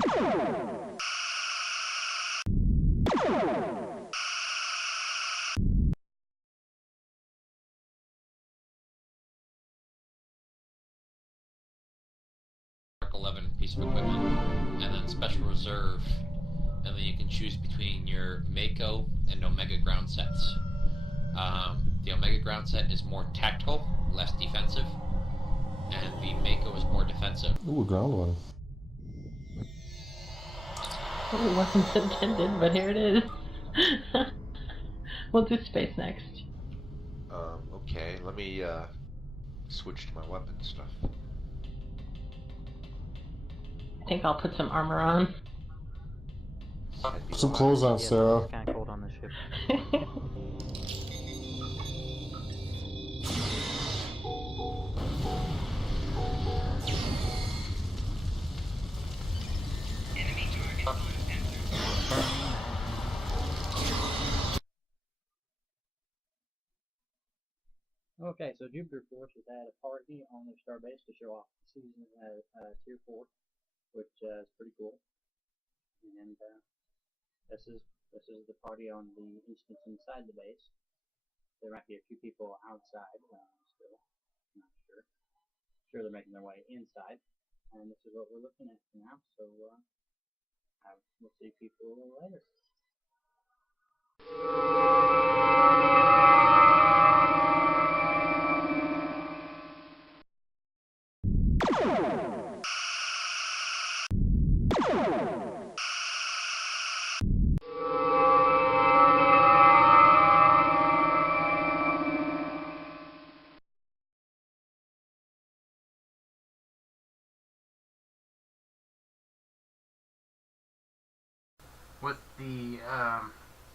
Mark 11 piece of equipment, and then Special Reserve, and then you can choose between your Mako and Omega ground sets. The Omega ground set is more tactical, less defensive, and the Mako is more defensive. Ooh, a ground one. It wasn't intended, but here it is. We'll do space next. Okay, let me switch to my weapon stuff. I think I'll put some armor on. Put some clothes on, Sarah. It's kind of cold on the ship. Okay, so Jupiter Force has had a party on their starbase to show off the season at Tier 4, which is pretty cool. And this is the party on the instance inside the base. There might be a few people outside still. I'm not sure. Sure, they're making their way inside, and this is what we're looking at for now. So we'll see people later.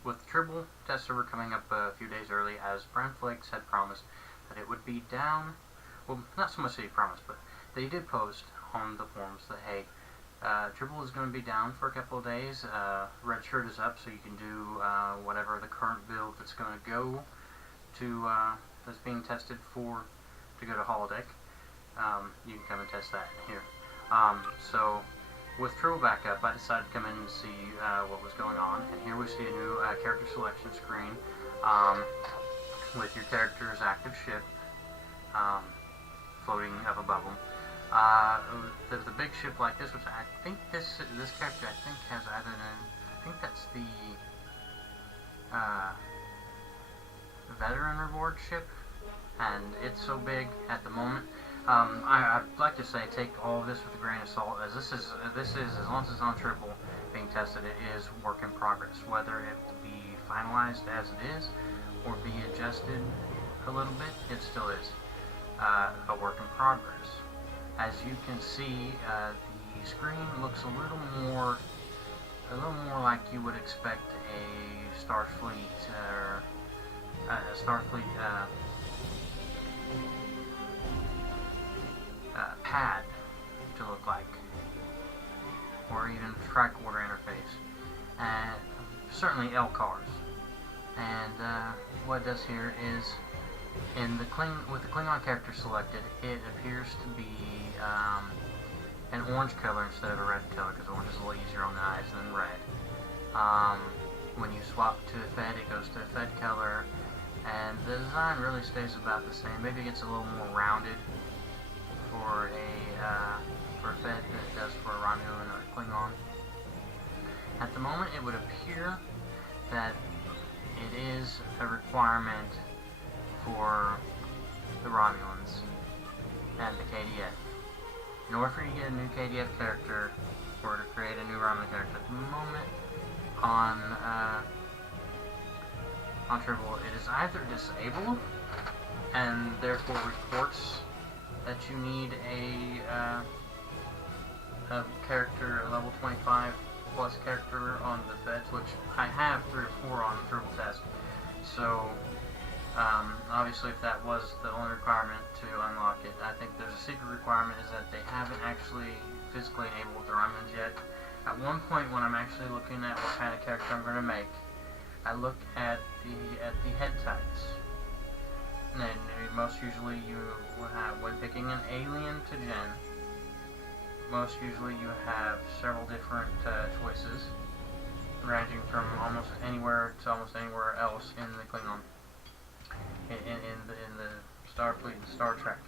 With Tribble test server coming up a few days early, as Brian Flakes had promised that it would be down. Well, not so much that he promised, but that he did post on the forums that, hey, Tribble is going to be down for a couple of days. Red Shirt is up, so you can do whatever the current build that's going to go to that's being tested for to go to holodeck. You can come and test that here. So with Tribble back up, I decided to come in and see what was going on, and here we see a new character selection screen with your character's active ship floating up above them. The big ship like this, which I think this character has either I think that's the veteran reward ship, and it's so big at the moment. I'd like to say take all of this with a grain of salt, as this is as long as it's on Tribble being tested, it is work in progress. Whether it be finalized as it is or be adjusted a little bit, it still is a work in progress. As you can see, the screen looks a little more like you would expect a Starfleet pad to look like, or even tricorder interface, and certainly LCARS. And what it does here is, with the Klingon character selected, it appears to be an orange color instead of a red color, because orange is a little easier on the eyes than red. When you swap to a Fed, it goes to a Fed color, and the design really stays about the same. Maybe it gets a little more rounded for a Fed than it does for a Romulan or a Klingon. At the moment, it would appear that it is a requirement for the Romulans and the KDF. In order for you to get a new KDF character, or to create a new Romulan character, at the moment on Tribble, it is either disabled and therefore reports that you need a character, a level 25 plus character on the Feds, which I have 3 or 4 on the Tribble test. So obviously, if that was the only requirement to unlock it, I think there's a secret requirement, is that they haven't actually physically enabled the Romulans yet. At one point, when I'm actually looking at what kind of character I'm going to make, I look at the head types. And most usually, you will have, when picking an alien to gen, most usually you have several different choices, ranging from almost anywhere to almost anywhere else in the Klingon, in the Starfleet, the Star Trek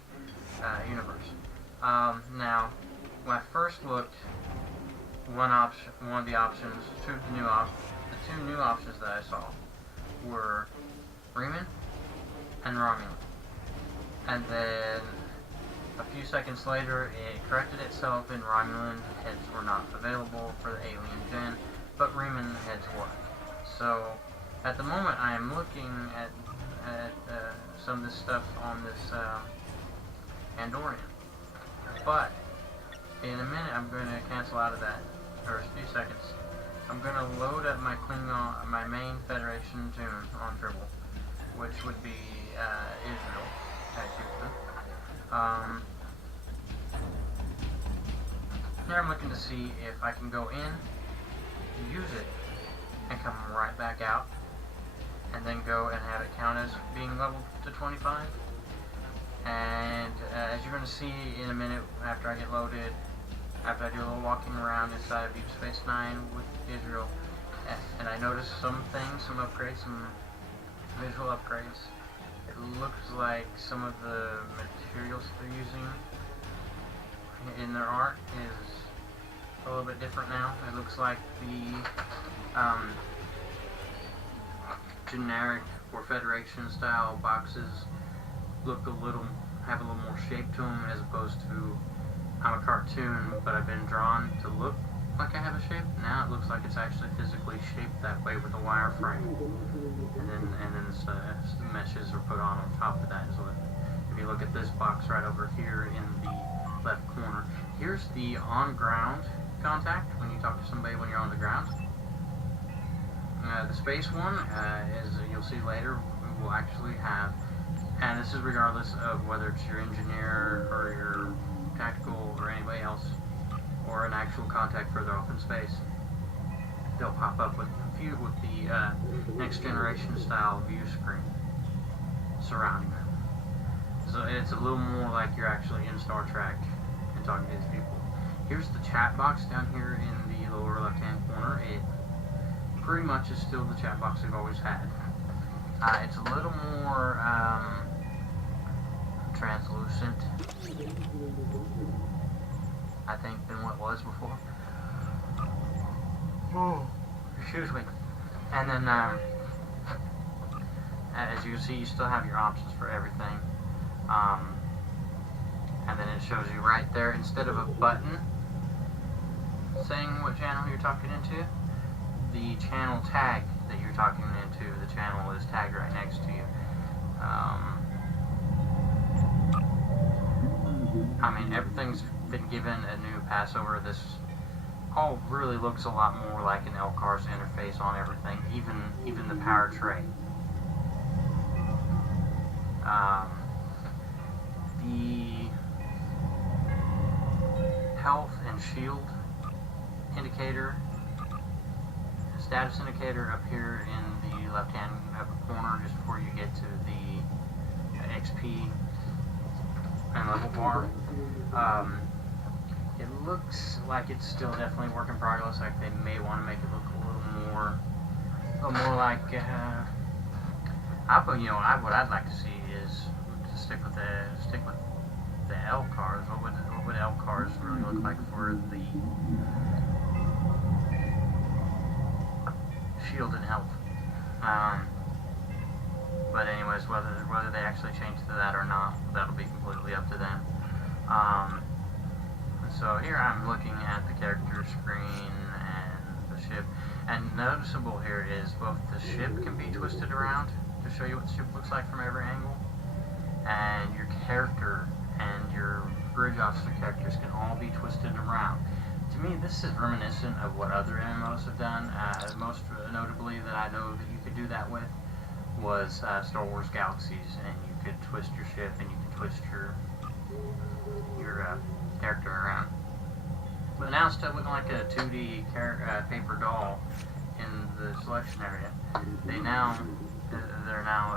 universe. Now, when I first looked, the two new options that I saw were Freeman and Romulan. And then a few seconds later, it corrected itself and Romulan heads were not available for the alien gen, but Freeman heads were. So, at the moment, I am looking at some of this stuff on this Andorian. But, in a minute, I'm going to cancel out of that, or a few seconds. I'm going to load up my Klingon, my main Federation tune on Tribble, which would be Israel at Houston. Here I'm looking to see if I can go in, use it, and come right back out, and then go and have it count as being leveled to 25. And as you're going to see in a minute after I get loaded, after I do a little walking around inside of Deep Space Nine with Israel, and I noticed some things, some upgrades, some visual upgrades. It looks like some of the materials they're using in their art is a little bit different now. It looks like the generic or Federation style boxes have a little more shape to them, as opposed to, I'm a cartoon, but I've been drawn to look like I have a shape. Now it looks like it's actually physically shaped that way with a wire frame, and then the meshes are put on top of that. So if you look at this box right over here in the left corner, here's the on-ground contact when you talk to somebody when you're on the ground. The space one, as you'll see later, will actually have, and this is regardless of whether it's your engineer or your tactical or anybody else, or an actual contact further off in space. They'll pop up with the next generation style view screen surrounding them. So it's a little more like you're actually in Star Trek and talking to these people. Here's the chat box down here in the lower left hand corner. It pretty much is still the chat box we've always had. It's a little more translucent, I think, than what it was before. Oh, excuse me. And then, as you can see, you still have your options for everything. And then it shows you right there, instead of a button saying what channel you're talking into, the channel tag that you're talking into, the channel is tagged right next to you. I mean, everything's been given a new passover. This all really looks a lot more like an LCARS interface on everything, even the power tray. The health and shield indicator, status indicator up here in the left hand upper corner just before you get to the XP and level bar. It looks like it's still definitely work in progress. Like they may want to make it look a little more like what I'd like to see is to stick with the LCARS. What would LCARS really look like for the shield and health? But anyways, whether they actually change to that or not, that'll be completely up to them. So here I'm looking at the character screen and the ship, and noticeable here is both the ship can be twisted around to show you what the ship looks like from every angle, and your character and your bridge officer characters can all be twisted around. To me, this is reminiscent of what other MMOs have done. Most notably that I know that you could do that with was Star Wars Galaxies, and you could twist your ship and you could twist your character around. But now instead of looking like a 2D paper doll in the selection area, they're now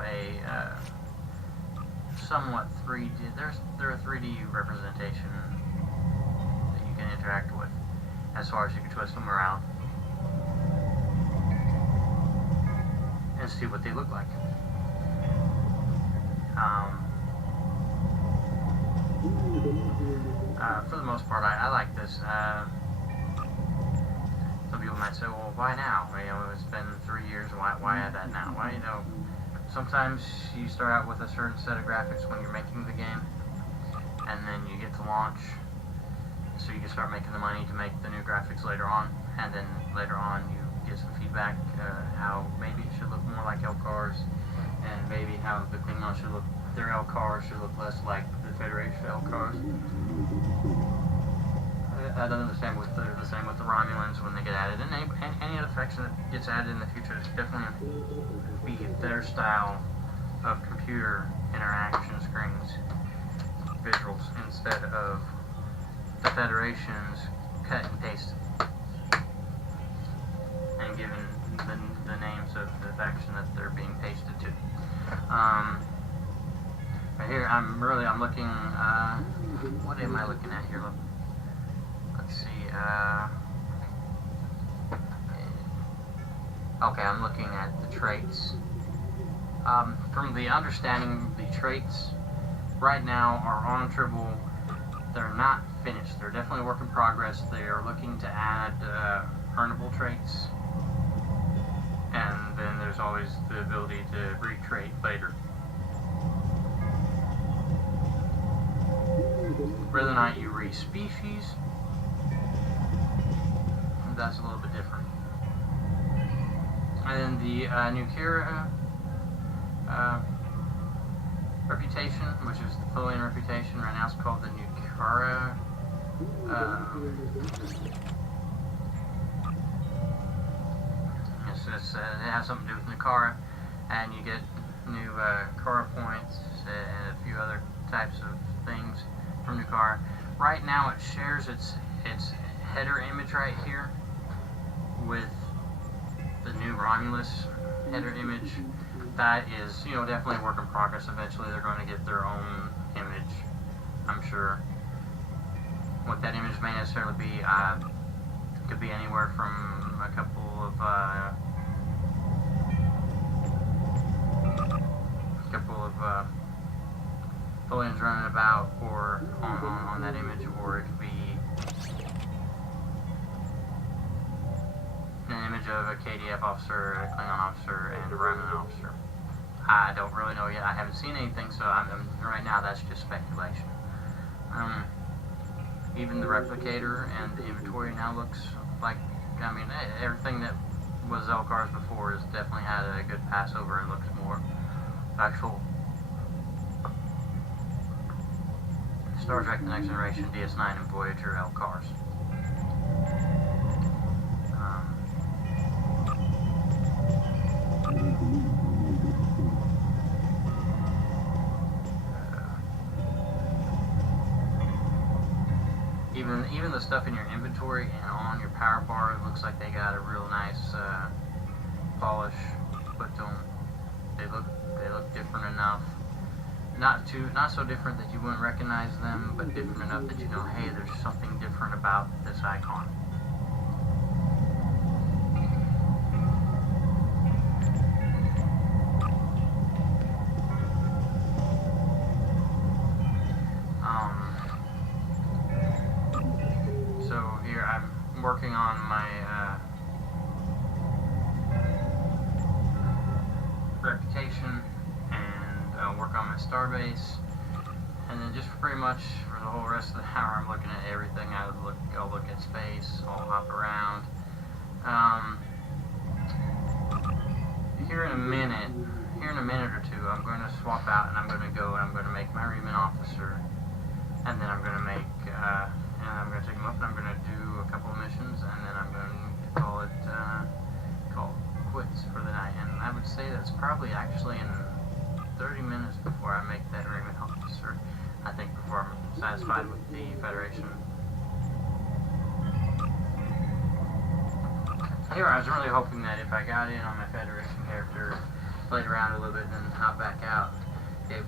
a somewhat 3D. They're a 3D representation that you can interact with, as far as you can twist them around and see what they look like. For the most part, I like this. Some people might say, well, why now? You know, it's been 3 years, why add that now? Why, you know, sometimes you start out with a certain set of graphics when you're making the game, and then you get to launch, so you can start making the money to make the new graphics later on, and then later on you get some feedback, how maybe it should look more like LCARS, and maybe how the Klingon should look, their LCARS should look less like the Federation LCARS. I don't understand with the same with the Romulans when they get added, and any other faction that gets added in the future is definitely be their style of computer interaction screens, visuals, instead of the Federation's cut and paste and given the names of the faction that they're being pasted to. Right here, I'm looking. What am I looking at here? Let's see, okay, I'm looking at the traits. From the understanding, the traits right now are on Tribble. They're not finished. They're definitely a work in progress. They are looking to add earnable traits. And then there's always the ability to retrait later. Whether or not you re-species, that's a little bit different. And then the new Kira reputation, which is the Tholian reputation, right now it's called the new Kara. It has something to do with Nukara, and you get new Kara points and a few other types of things from Nukara. Right now it shares its header image right here with the new Romulus header image. That is, you know, definitely a work in progress. Eventually they're going to get their own image, I'm sure. What that image may necessarily be, could be anywhere from a couple of Tholians running about, or on that image, or it could be an image of a KDF officer, a Klingon officer, and a Romulan officer. I don't really know yet. I haven't seen anything, so right now that's just speculation. Even the replicator and the inventory now looks like, I mean, everything that was LCARS before has definitely had a good pass over and looks more actual Star Trek The Next Generation, DS9, and Voyager LCARS. Even the stuff in your inventory and on your power bar, it looks like they got a real nice polish put to them. They look different enough. Not so different that you wouldn't recognize them, but different enough that you know, hey, there's something different about this icon. So here I'm working on my reputation, and work on my starbase, and then just pretty much for the whole rest of the hour I'm looking at everything. I'll look at space, I'll hop around. Here in a minute or two, I'm going to swap out, and I'm going to go and I'm going to make my Reman officer, and then I'm going to make and I'm going to take him up, and I'm going to do a couple of missions, and then I'm going to call it quits for the night. And I would say that's probably actually in 30 minutes before I make that Reman officer. I think before I'm satisfied with the Federation. Here, I was really hoping that if I got in on my Federation character, played around a little bit, and then hop back out, the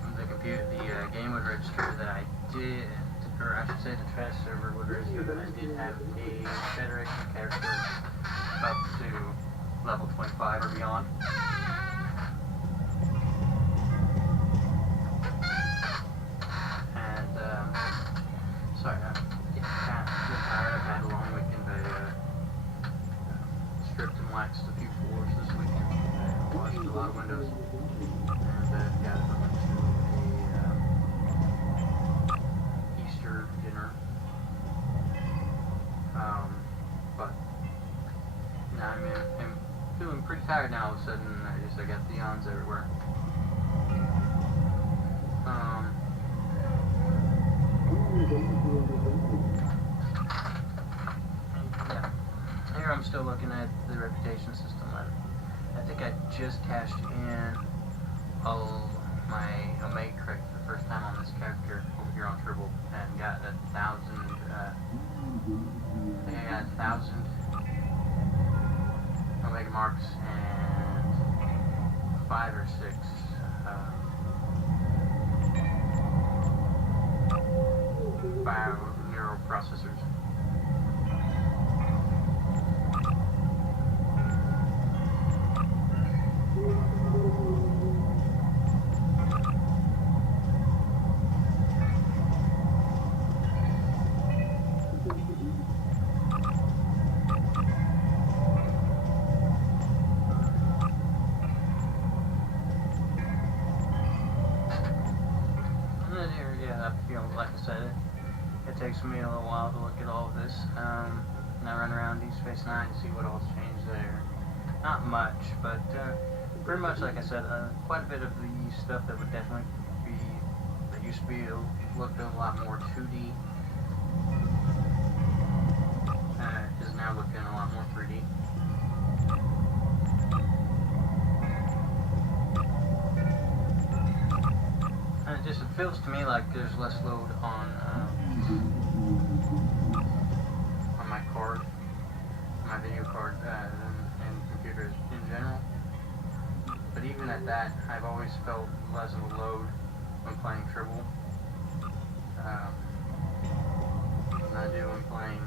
game would register that I did or I should say the test server was good. I did have a Federation character up to level 25 or beyond. And, sorry, I'm getting kind of tired. I've had a long weekend. I stripped and waxed a few floors this weekend. Washed a lot of windows. And, yeah, I went to a Easter dinner. But now I'm feeling pretty tired now. All of a sudden, I got the yawns everywhere. Yeah. Here I'm still looking at the reputation system. I think I just cashed in all my Omega credit for the first time on this character over here on Tribble and got 1,000. I think I got 1,000 Omega marks and 5 or 6 bio-neural processors. Like I said, it takes me a little while to look at all of this, and I run around Deep Space Nine to see what all's changed there. Not much, but pretty much, like I said, quite a bit of the stuff that would definitely be, that used to be, looked a lot more 2D, is now looking a lot more 3D. It feels to me like there's less load on my card, my video card, than computers in general. But even at that, I've always felt less of a load when playing Tribble than I do when playing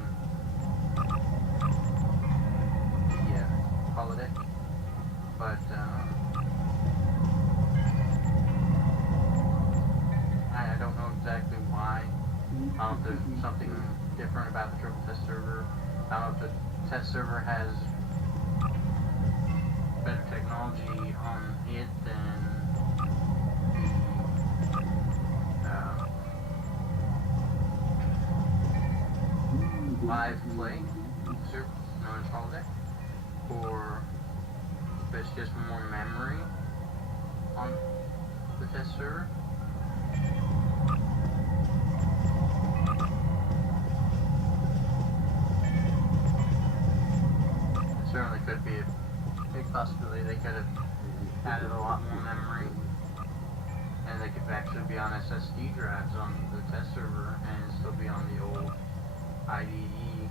the holodeck. But I don't know exactly why. I don't know if there's something different about the Tribble test server. I don't know if the test server has better technology on it than the live play server known as holodeck, or if it's just more memory on the test server. Certainly could be a big possibility. They could have added a lot more memory, and they could actually be on SSD drives on the test server and still be on the old IDE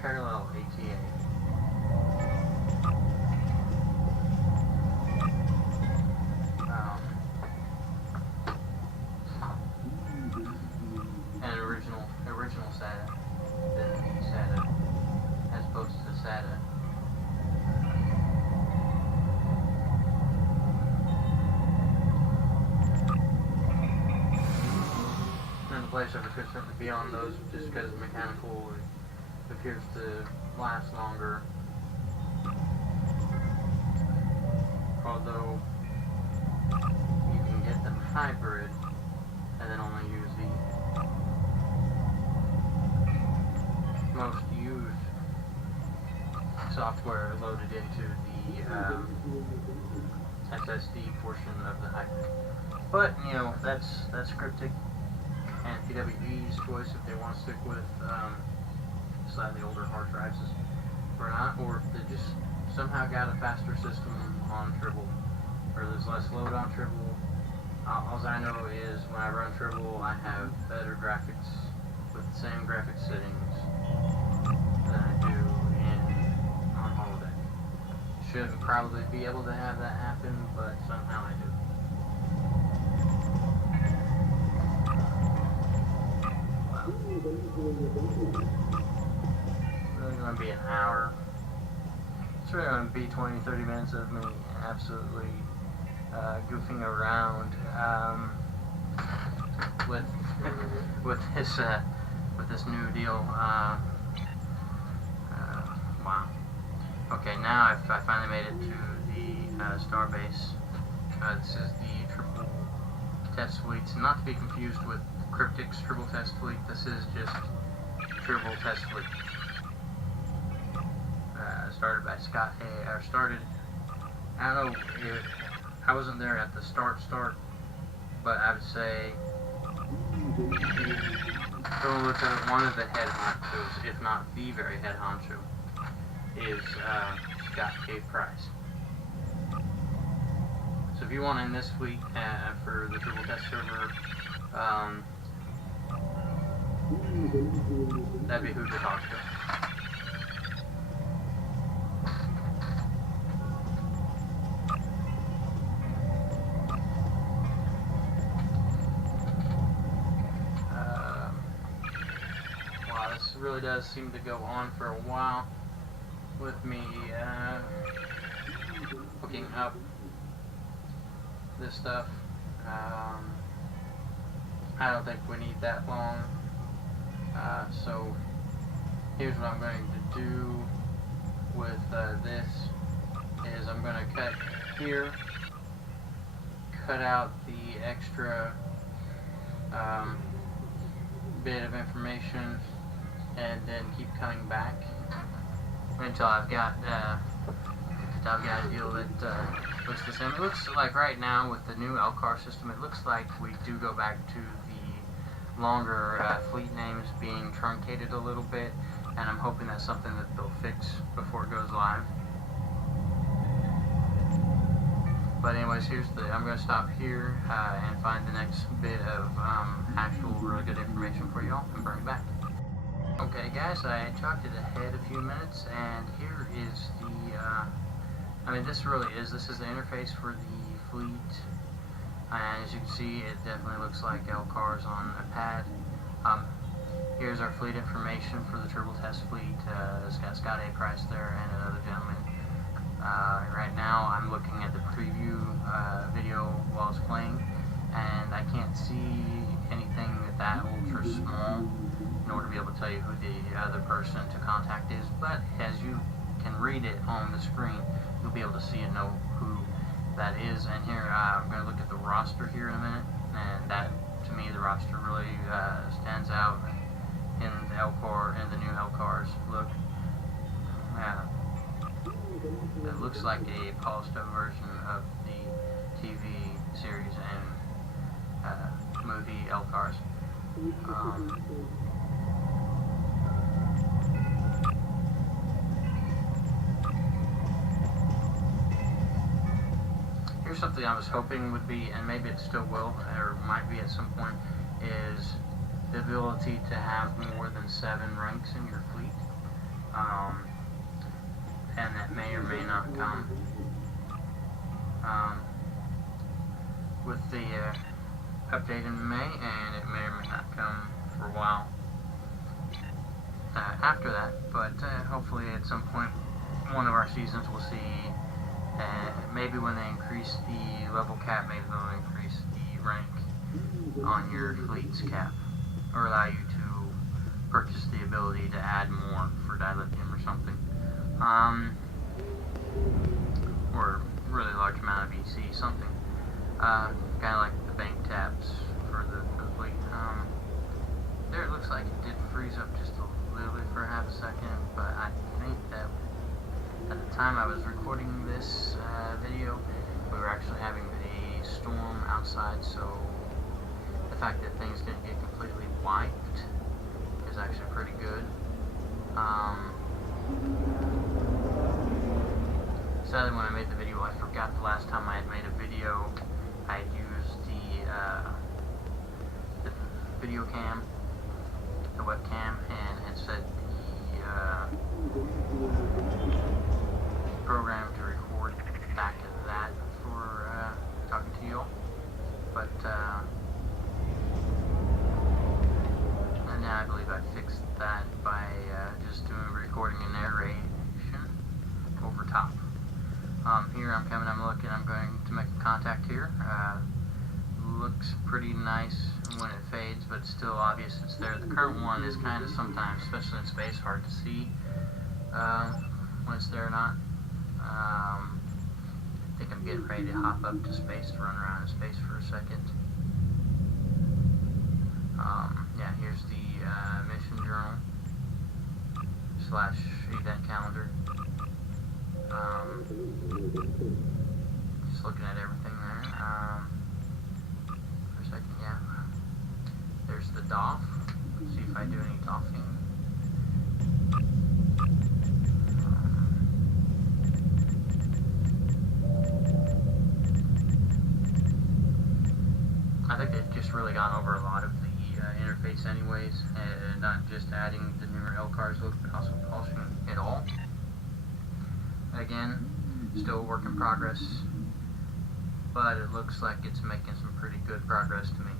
parallel ATA. And original SATA than the SATA as opposed to the SATA. And the play server could certainly be on those just because mechanical appears to last longer. Although you can get them hybrid and then only use the most used software loaded into the SSD portion of the hybrid. But you know, that's Cryptic and PWG's choice if they want to stick with slightly older hard drives or not, or if they just somehow got a faster system on Tribble, or there's less load on Tribble. All I know is when I run Tribble, I have better graphics with the same graphics settings than I do on holodeck. Shouldn't probably be able to have that happen, but somehow I do. Really going to be an hour. It's really going to be 20-30 minutes of me absolutely goofing around with with this new deal. Wow. Okay, now I finally made it to the star base. This is the Tribble test fleet, not to be confused with Cryptic's Tribble test fleet. This is just Tribble test fleet. Started by Scott Hay, or started, I don't know, I wasn't there at the start, but I would say, go look at one of the head honchos, if not the very head honcho, is Scott K. Price. So if you want in this fleet for the Tribble test server, that'd be who to talk to. Wow, this really does seem to go on for a while with me hooking up this stuff. I don't think we need that long. So here's what I'm going to do with this is I'm going to cut here, cut out the extra bit of information, and then keep coming back until I've got a deal that looks the same. It looks like right now with the new LCARS system, it looks like we do go back to the longer fleet names being truncated a little bit, and I'm hoping that's something that they'll fix before it goes live. But anyways, I'm going to stop here and find the next bit of actual really good information for y'all and bring it back. Okay guys, I talked it ahead a few minutes, and here is the, this is the interface for the fleet, and as you can see, it definitely looks like LCARS on a pad. Here's our fleet information for the Tribble test fleet. It's got Scott A. Price there and another gentleman. Right now I'm looking at the preview video while it's playing, and I can't see anything that ultra small in order to be able to tell you who the other person to contact is, but as you can read it on the screen, you'll be able to see and know who that is. And here I'm going to look at the roster here in a minute, and that, to me, the roster really stands out in the new LCARS look. It looks like a polished up version of the TV series and movie LCARS. Here's something I was hoping would be, and maybe it still will, or might be at some point, is the ability to have more than 7 ranks in your fleet. And that may or may not come with the update in May, and it may or may not come for a while after that, but hopefully at some point one of our seasons we'll see, maybe when they increase the level cap, maybe they'll increase the rank on your fleet's cap, or allow you to purchase the ability to add more for dilithium or something. Or a really large amount of EC, something. Kind of like the bank tabs for the fleet. There it looks like it did freeze up just a little bit for half a second, but I think that at the time I was recording this video, we were actually having a storm outside, so the fact that things didn't get completely wiped is actually pretty good. Sadly, when I made the video, I forgot the last time I had made a video, I had used the video cam, the webcam, and had set the program to record back to that for talking to you all. But and now I believe I recording a narration over top. Here I'm coming, I'm looking, I'm going to make a contact here. Looks pretty nice when it fades, but still obvious it's there. The current one is kind of sometimes, especially in space, hard to see when it's there or not. I think I'm getting ready to hop up to space to run around in space for a second. Yeah, here's the mission journal / event calendar. Just looking at everything there. For a second, yeah. There's the doff. Let's see if I do any doffing. I think they've just really gone over a lot of the interface anyways, and not just adding the newer LCARS look, but also polishing it all. Again, still a work in progress, but it looks like it's making some pretty good progress to me.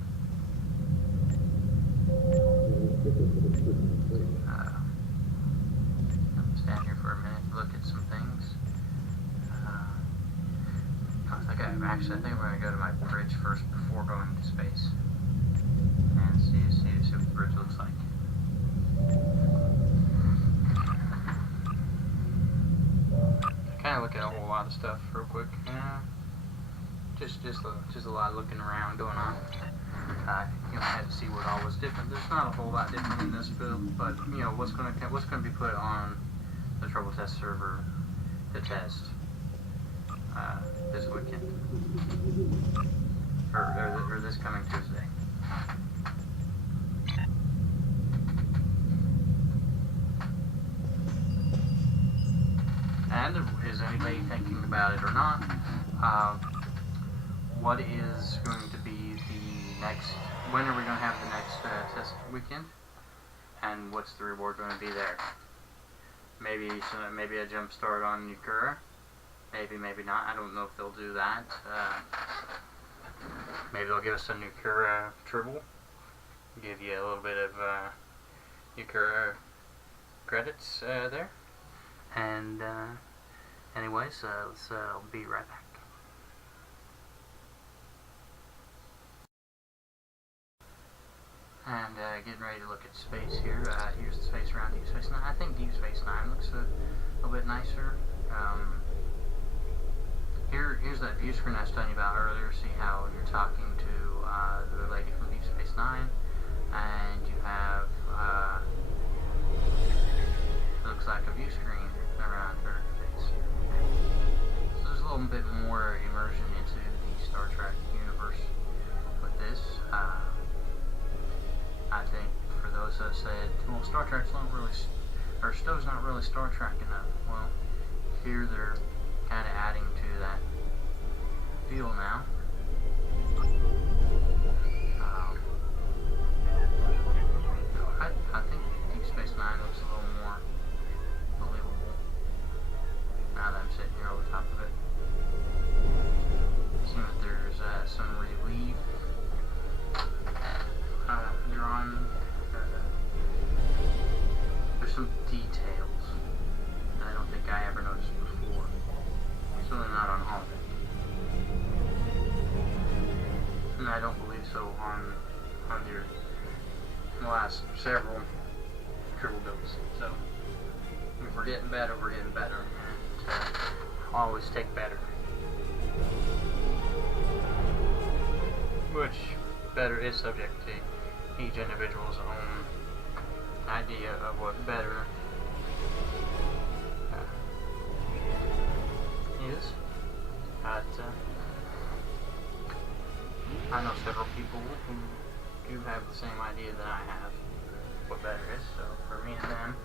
I'll stand here for a minute to look at some things. I think I'm going to go to my bridge first before going to space and see what the bridge looks like. Kind of look at a whole lot of stuff real quick. Just a lot of looking around going on. I had to see what all was different. There's not a whole lot different in this build, but you know what's going to be put on the Tribble test server to test this weekend or this coming Tuesday. And is anybody thinking about it or not? What is going to be the next? When are we going to have the next test weekend? And what's the reward going to be there? Maybe a jump start on Ukura. Maybe not. I don't know if they'll do that. Maybe they'll give us a Ukura Tribble. Give you a little bit of Ukura credits there. And anyways, let's be right back. And getting ready to look at space here. Here's the space around Deep Space Nine. I think Deep Space Nine looks a little bit nicer. Here's that view screen I was telling you about earlier. See how you're talking to the lady from Deep Space Nine, and you have looks like a view screen around her face. So there's a little bit more immersion into the Star Trek universe with this. I think for those that said, well, Star Trek's not really, or Stowe's not really Star Trek enough. Well, here they're kind of adding to that feel now. I think Deep Space Nine looks a little more believable now that I'm sitting here over top of it. Seems that there's some relief drawn. There's some details that I don't think I ever noticed before. Certainly not on all of it. And I don't believe so on the last several Tribble builds. So if we're getting better, we're getting better. And always take better. Which better is subject to each individual's own idea of what better is. But I know several people who do have the same idea that I have what better is, so for me and them,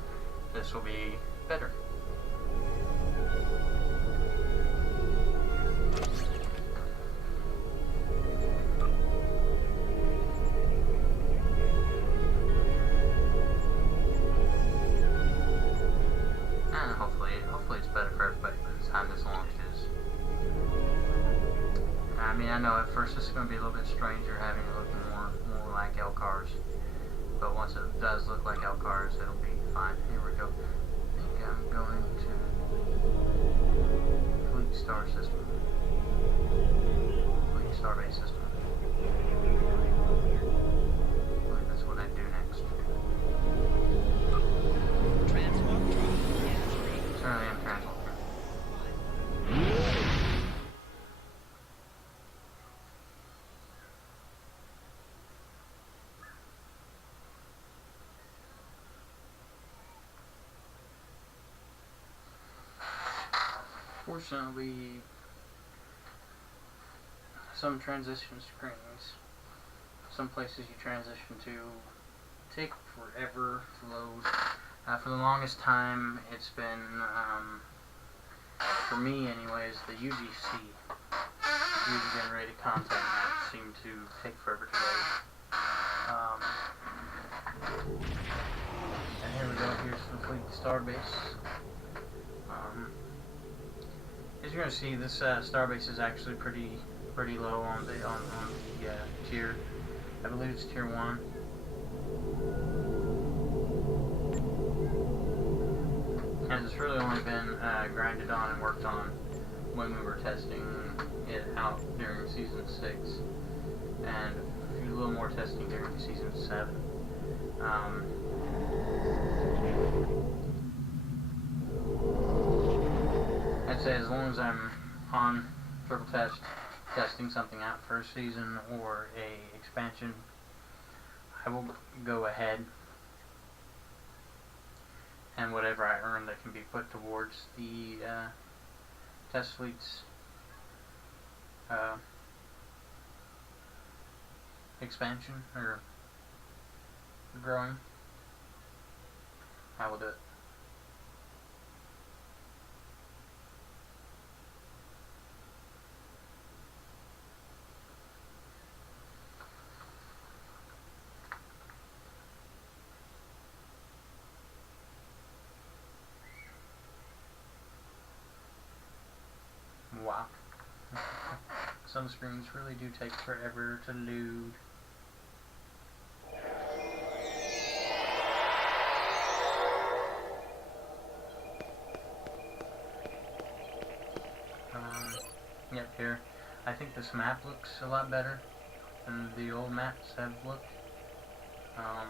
this will be better. And hopefully it's better for everybody by the time this launches. I mean, I know at first this is going to be a little bit stranger having it look more like LCARS, but once it does look like LCARS, it'll be fine. Here we go. I think unfortunately, some transition screens, some places you transition to, take forever to load. For the longest time, it's been, for me anyways, the UGC, user generated content maps seem to take forever to load. And here we go, here's the Fleet Starbase. As you're going to see, this Starbase is actually pretty low on the tier. I believe it's tier 1. And it's really only been grinded on and worked on when we were testing it out during season 6, and a little more testing during season 7. I'd say as long as I'm on Tribble Test testing something out for a season or a expansion, I will go ahead and whatever I earn that can be put towards the test fleets expansion or growing, I will do it. Wow. Some screens really do take forever to load. Yep, here. I think this map looks a lot better than the old maps have looked. I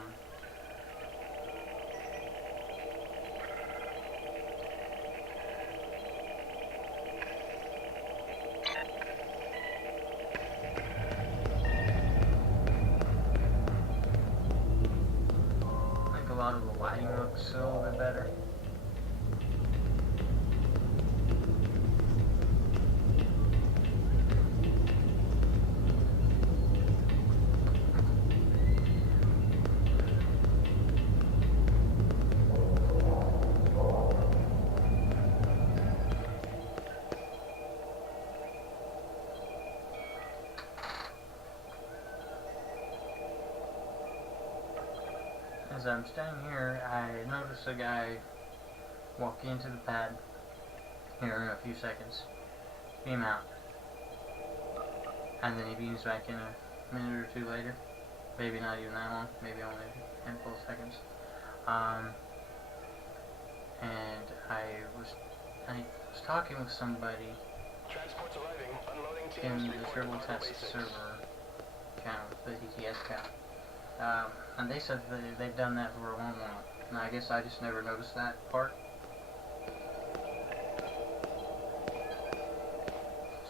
think a lot of the lighting looks a little bit better. As I'm standing here, I notice a guy walk into the pad here in a few seconds, beam out, and then he beams back in a minute or two later. Maybe not even that long, maybe only a handful of seconds. And I was talking with somebody in the Tribble Test server channel, the DTS channel. And they said that they've done that for a long while, and I guess I just never noticed that part.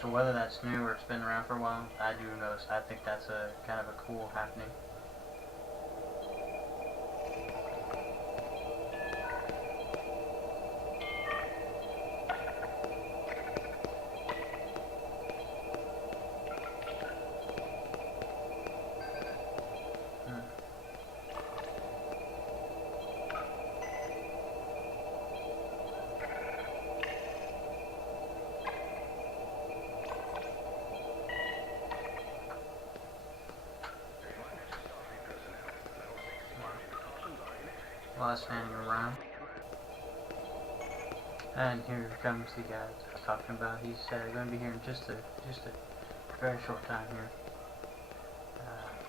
So whether that's new or it's been around for a while, I do notice. I think that's a kind of a cool happening. While standing around, and here comes the guy I was talking about. He's going to be here in just a very short time here.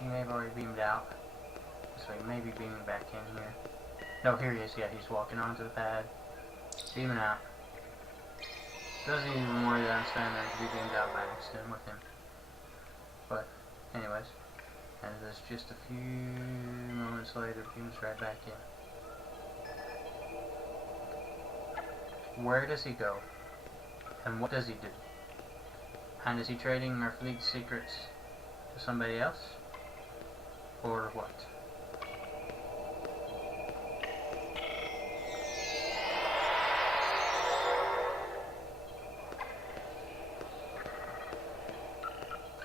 He may have already beamed out, so he may be beaming back in here. No, here he is. Yeah, he's walking onto the pad, beaming out. Doesn't even worry that I'm standing there to be beamed out by accident with him. But, anyways, and there's just a few moments later, beams right back in. Where does he go? And what does he do? And is he trading our fleet secrets to somebody else? Or what?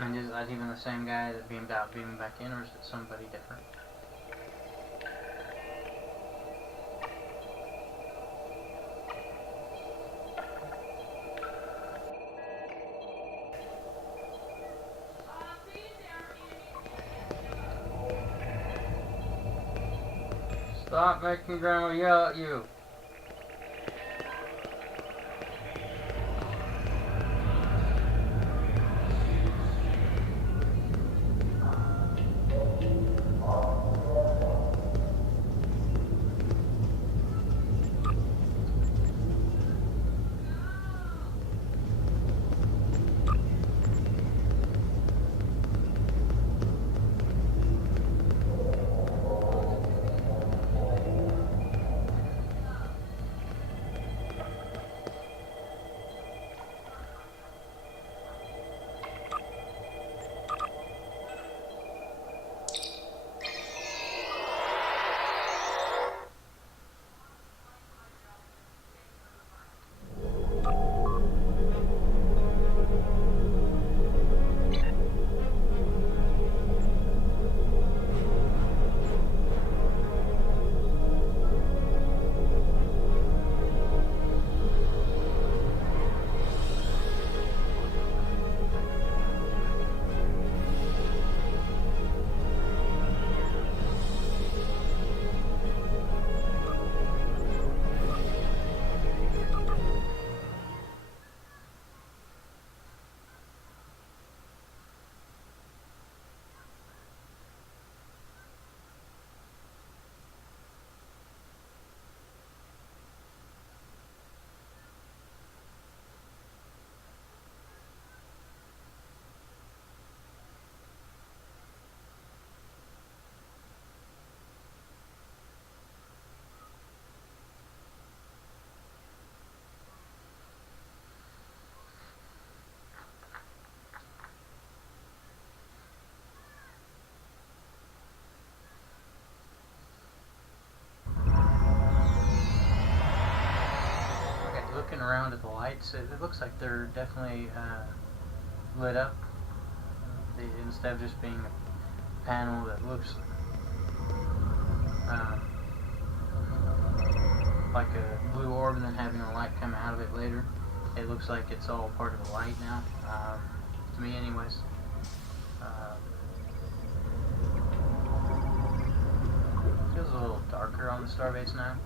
And is that even the same guy that beamed out, beaming back in, or is it somebody different? Stop making Grandma yell at you. Looking around at the lights, it looks like they're definitely lit up. Instead of just being a panel that looks like a blue orb and then having a light come out of it later. It looks like it's all part of the light now, to me anyways. Feels a little darker on the starbase now.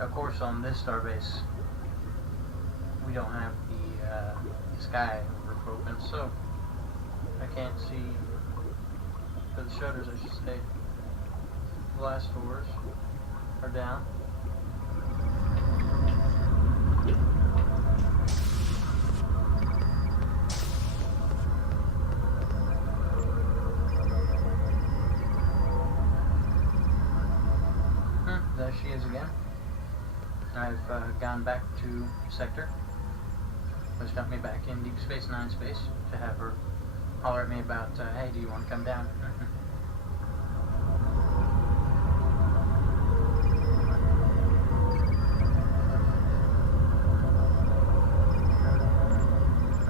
Of course, on this starbase, we don't have the sky roof open, so I can't see, or the shutters, I should say. The last doors are down. There she is again. I've gone back to sector, which got me back in Deep Space Nine space to have her holler at me about, hey, do you want to come down?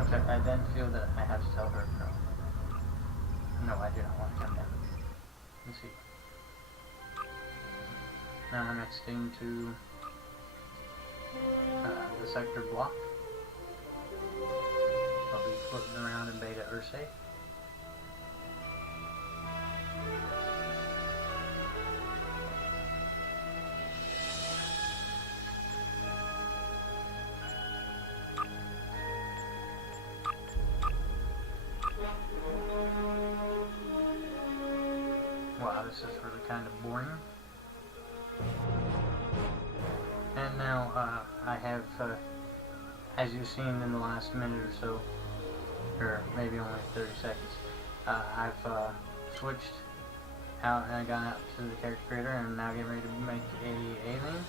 Okay, I then feel that I have to tell her, no, I do not want to come down. Let's see. Now I'm exiting to the sector block. I'll be floating around in Beta Ursae. Wow, this is really kind of boring. And now I have, as you've seen in the last minute or so, or maybe only 30 seconds, I've switched out and I got out to the character creator and I'm now getting ready to make a alien.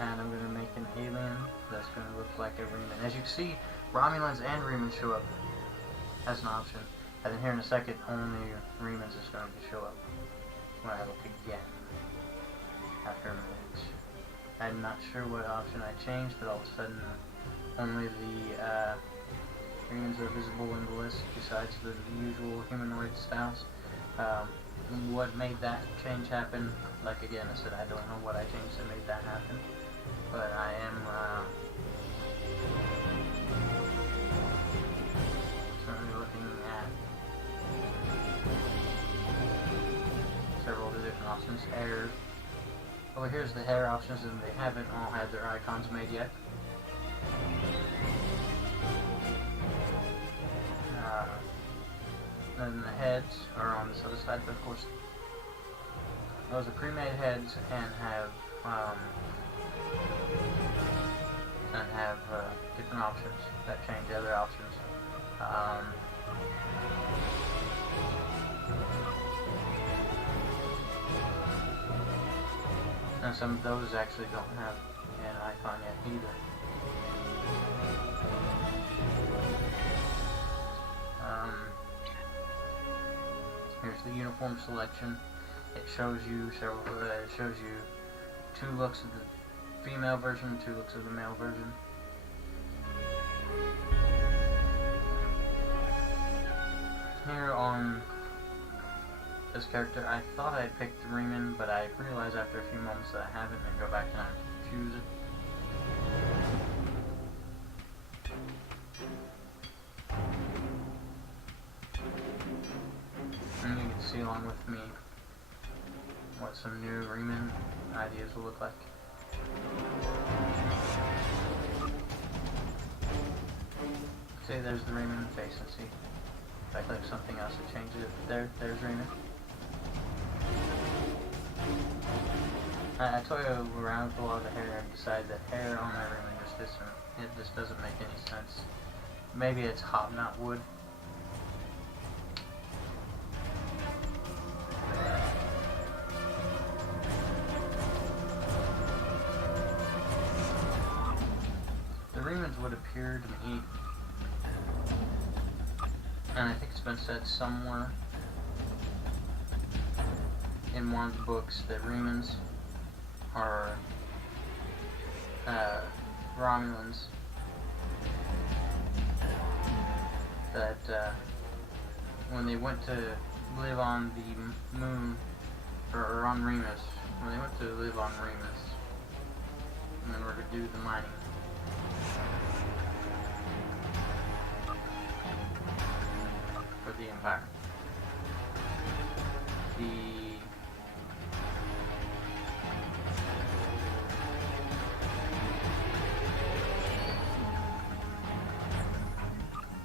And I'm going to make an alien that's going to look like a Reman. As you can see, Romulans and Remans show up as an option. And then here in a second, only Remans is going to show up when I look again after a minute. I'm not sure what option I changed, but all of a sudden only the Humans are visible in the list besides the usual humanoid styles. What made that change happen? Like again, I said I don't know what I changed that made that happen, but I am certainly looking at several of the different options. Hair. Oh, here's the hair options, and they haven't all had their icons made yet. Then the heads are on this other side, but of course those are pre-made heads and have different options that change other options. And some of those actually don't have an icon yet either. Here's the uniform selection. It shows you several. It shows you 2 looks of the female version, 2 looks of the male version. Here on this character, I thought I picked Riemann, but I realized after a few moments that I haven't, and go back and I choose it. And you can see along with me what some new Riemann ideas will look like. See, there's the Riemann face, and see if I click something else, it changes it. There's Riemann. I toy around with a lot of the hair and decide that hair on my Riemann just doesn't make any sense. Maybe it's hop, not wood. The Riemanns would appear to me, and I think it's been said somewhere in one of the books, that Riemanns are Romulans that when they went to live on the moon, or on Remus, when they went to live on Remus in order to do the mining, for the Empire,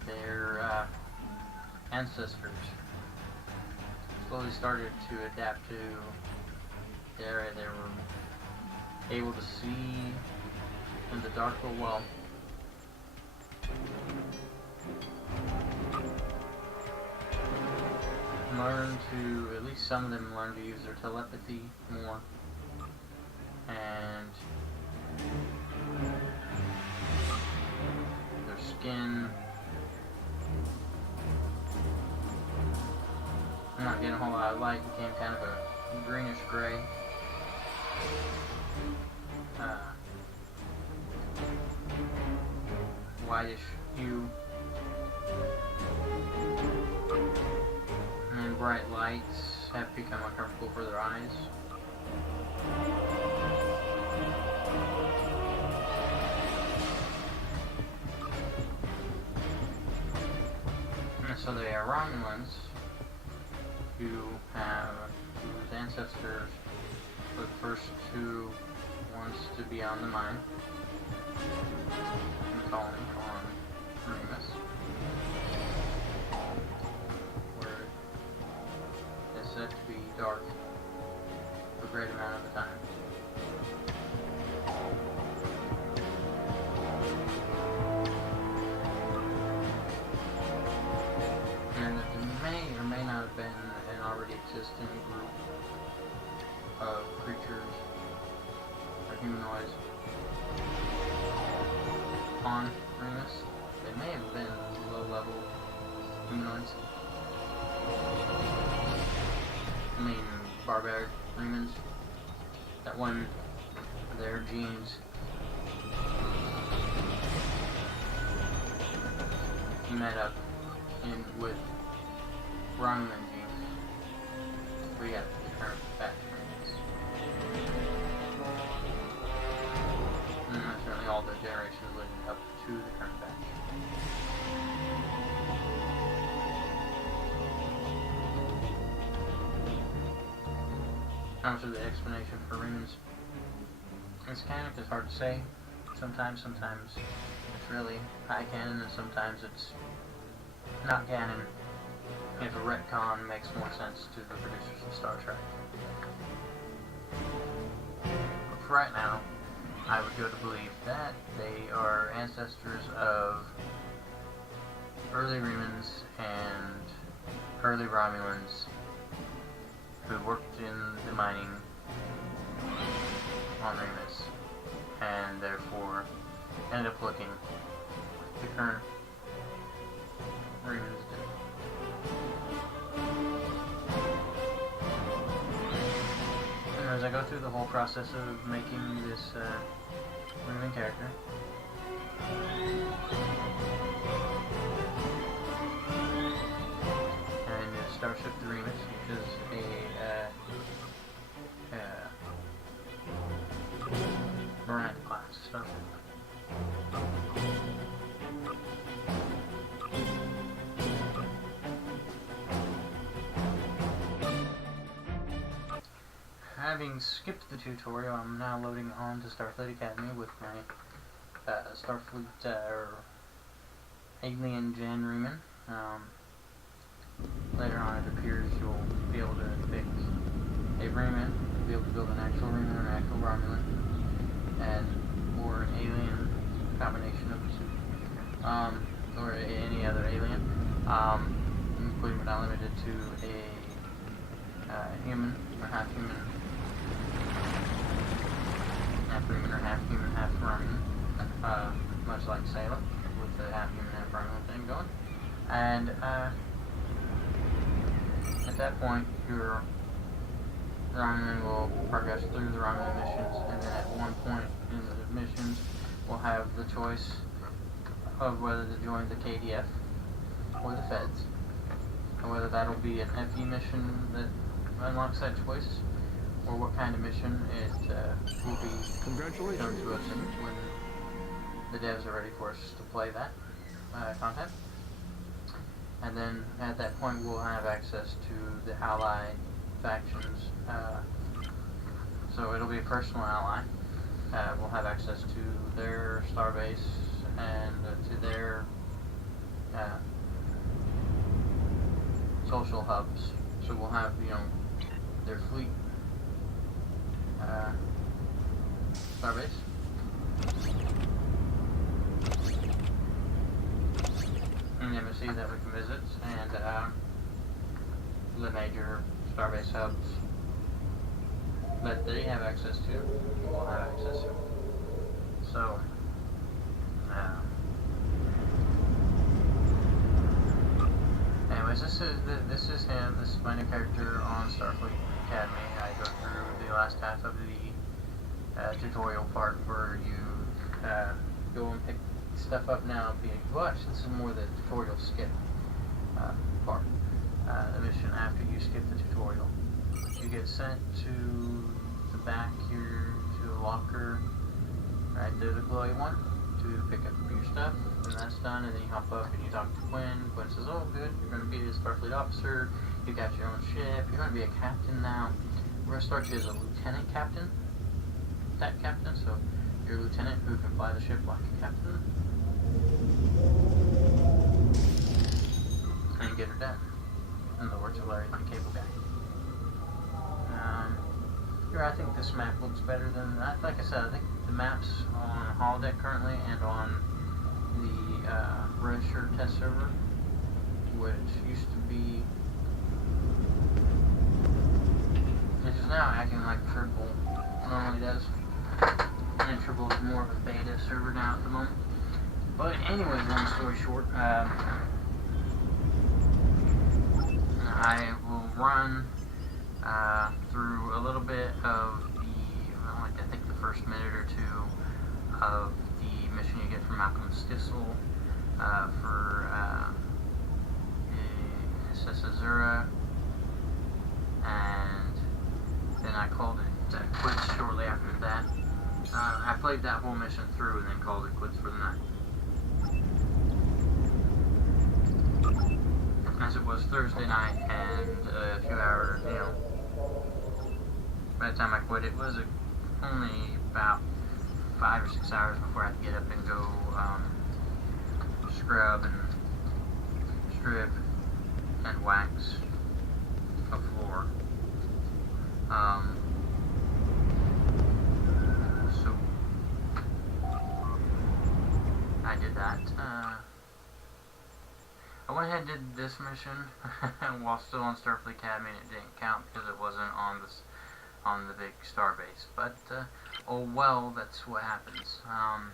their ancestors slowly started to adapt to the area. They were able to see in the dark for a while. Learn to, at least some of them learn to use their telepathy more, and their skin, I'm not getting a whole lot of light, became kind of a greenish gray. Whitish hue. And bright lights have become uncomfortable for their eyes. And so they are Romulans whose ancestors were the first 2 ones to be on the mine and colony on Remus, where it's said to be dark for a great amount of the time. And that there may or may not have been an already existing group of creatures or humanoids on Remus. They may have been low-level humanoids. I mean, barbaric Remans. That when their genes met up with Romulan genes. We got the current batch genes. And certainly all the generations leading up to the current batch. How much of the explanation for Reman's is canon is hard to say. Sometimes it's really high canon, and sometimes it's not canon if a retcon makes more sense to the producers of Star Trek. But for right now, I would go to believe that they are ancestors of early Remans and early Romulans who worked in the mining on Remus, and therefore ended up looking like the current Remans do. And as I go through the whole process of making this Reman character, and Starship the Remus, which is a Miranda class starship. Having skipped the tutorial, I'm now loading on to Starfleet Academy with my Starfleet Alien Gen Reman. Later on, it appears you'll be able to pick a Reman, be able to build an actual Reman or an actual Romulan, or an alien combination of the two, or any other alien, including but not limited to a human or half human, half Reman or half human, half Romulan, much like Sailor with the half human, half Romulan thing going, and at that point, your Romulan will progress through the Romulan missions, and then at one point in the missions, we'll have the choice of whether to join the KDF or the Feds, and whether that'll be an FE mission that unlocks that choice, or what kind of mission it will be shown to us when the devs are ready for us to play that content. And then at that point we'll have access to the ally factions, so it'll be a personal ally. We'll have access to their starbase and to their social hubs. So we'll have, their fleet starbase. And embassy that we can visit, and the major starbase hubs that they have access to, we'll have access to. So, anyways, this is him. This is my new character on Starfleet Academy. I go through the last half of the tutorial part where you go and pick stuff up now and be like, watch, this is more the tutorial skip part. The mission after you skip the tutorial. You get sent to the back here to the locker, right there, the glowy one, to pick up your stuff, and that's done, and then you hop up and you talk to Quinn. Quinn says, oh good, you're going to be a Starfleet officer, you got your own ship, you're going to be a captain now. We're going to start you as a lieutenant captain, that captain, so you're a lieutenant who can fly the ship like a captain. And you get her done. In the words of Larry the Cable Guy. Here, I think this map looks better than, like I said, I think the maps on holodeck currently and on the Red Shirt test server, which used to be, which is now acting like Tribble normally does. And Tribble is more of a beta server now at the moment. But anyways, long story short, I will run through a little bit of I think the first minute or two of the mission you get from Malcolm Stissel, for Azura, and then I called it quits shortly after that. I played that whole mission through and then called it quits for the night. As it was Thursday night, and a few hours, by the time I quit, it was only about 5 or 6 hours before I had to get up and go scrub and strip and wax a floor. So I did that. I went ahead and did this mission while still on Starfleet Academy, and it didn't count because it wasn't on the big star base. But oh well, that's what happens. And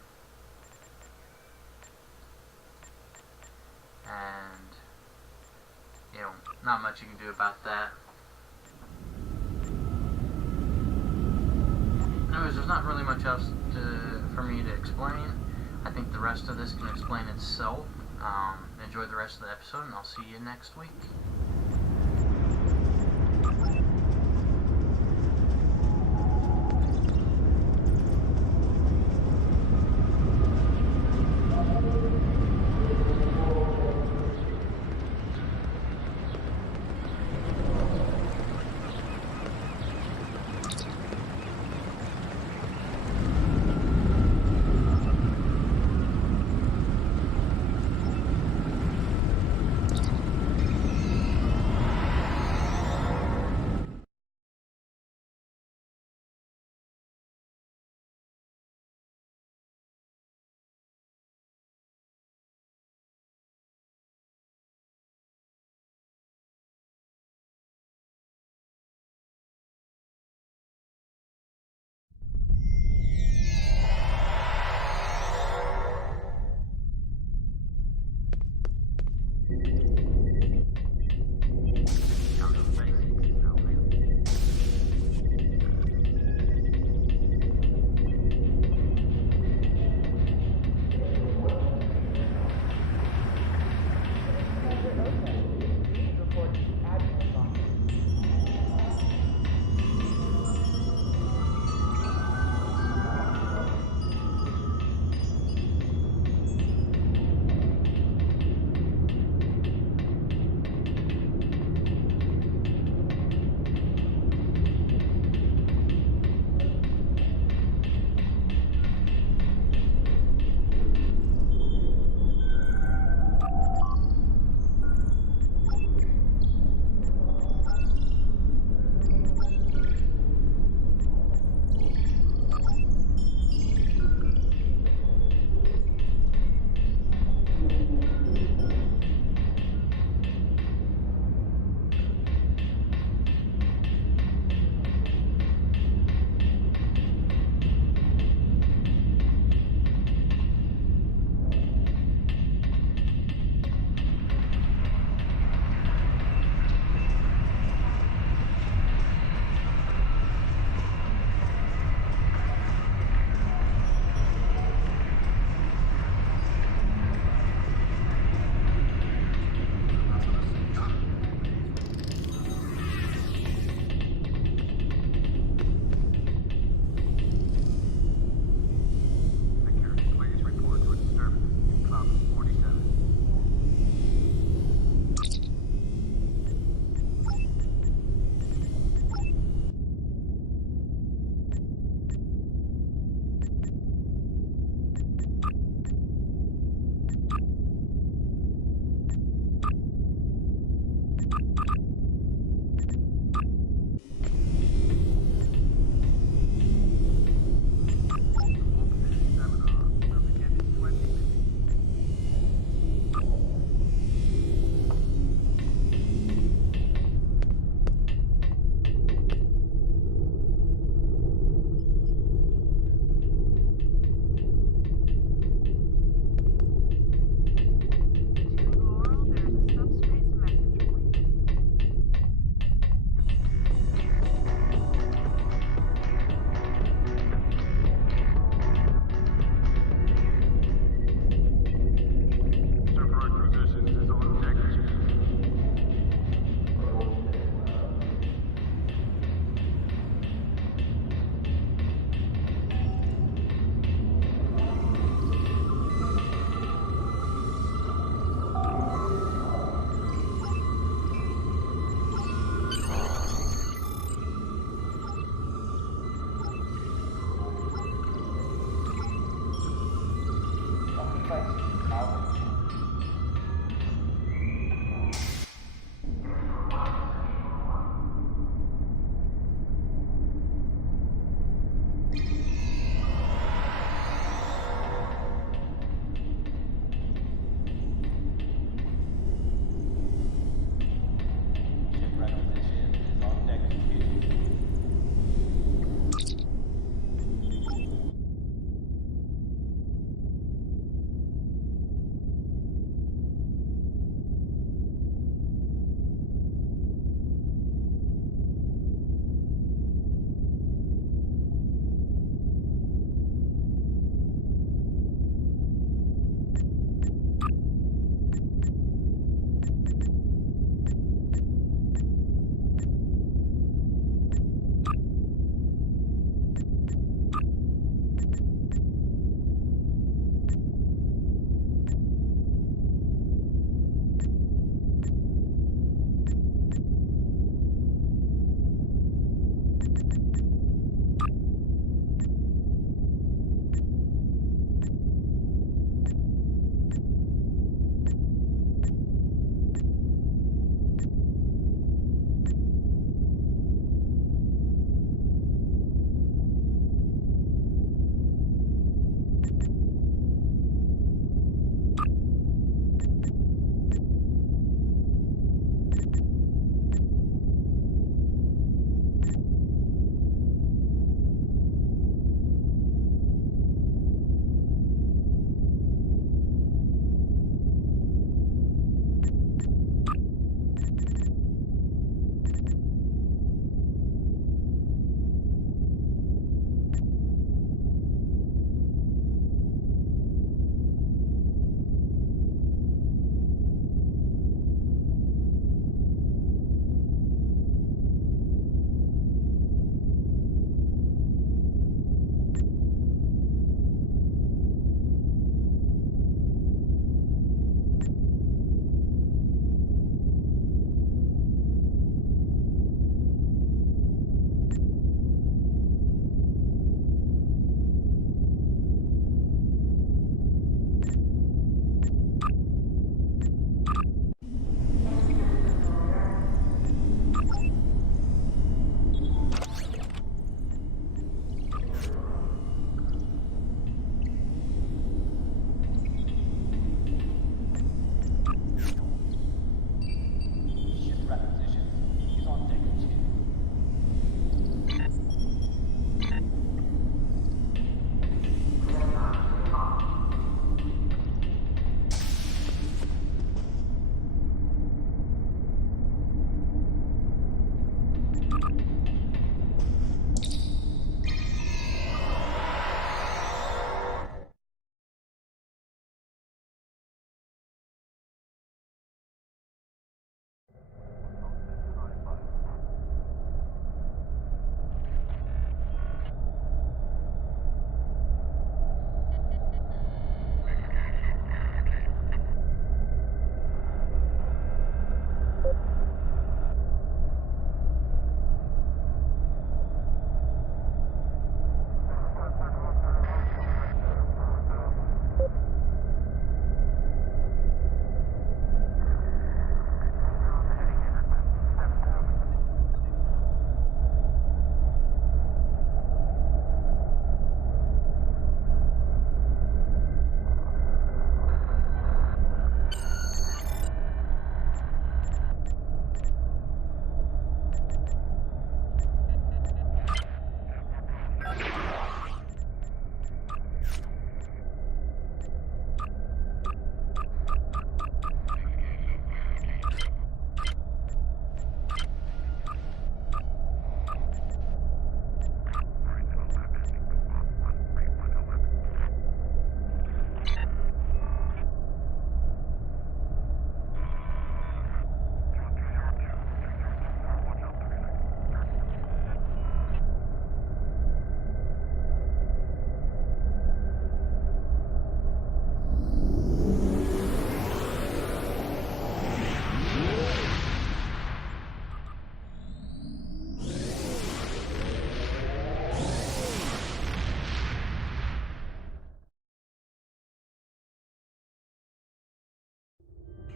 not much you can do about that. Anyways, there's not really much else for me to explain. I think the rest of this can explain itself. Enjoy the rest of the episode, and I'll see you next week.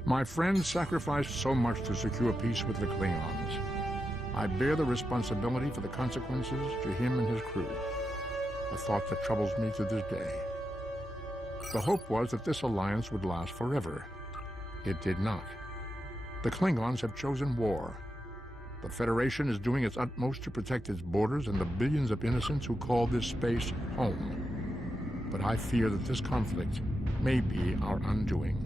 My friends sacrificed so much to secure peace with the Klingons. I bear the responsibility for the consequences to him and his crew, a thought that troubles me to this day. The hope was that this alliance would last forever. It did not. The Klingons have chosen war. The Federation is doing its utmost to protect its borders and the billions of innocents who call this space home. But I fear that this conflict may be our undoing.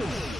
You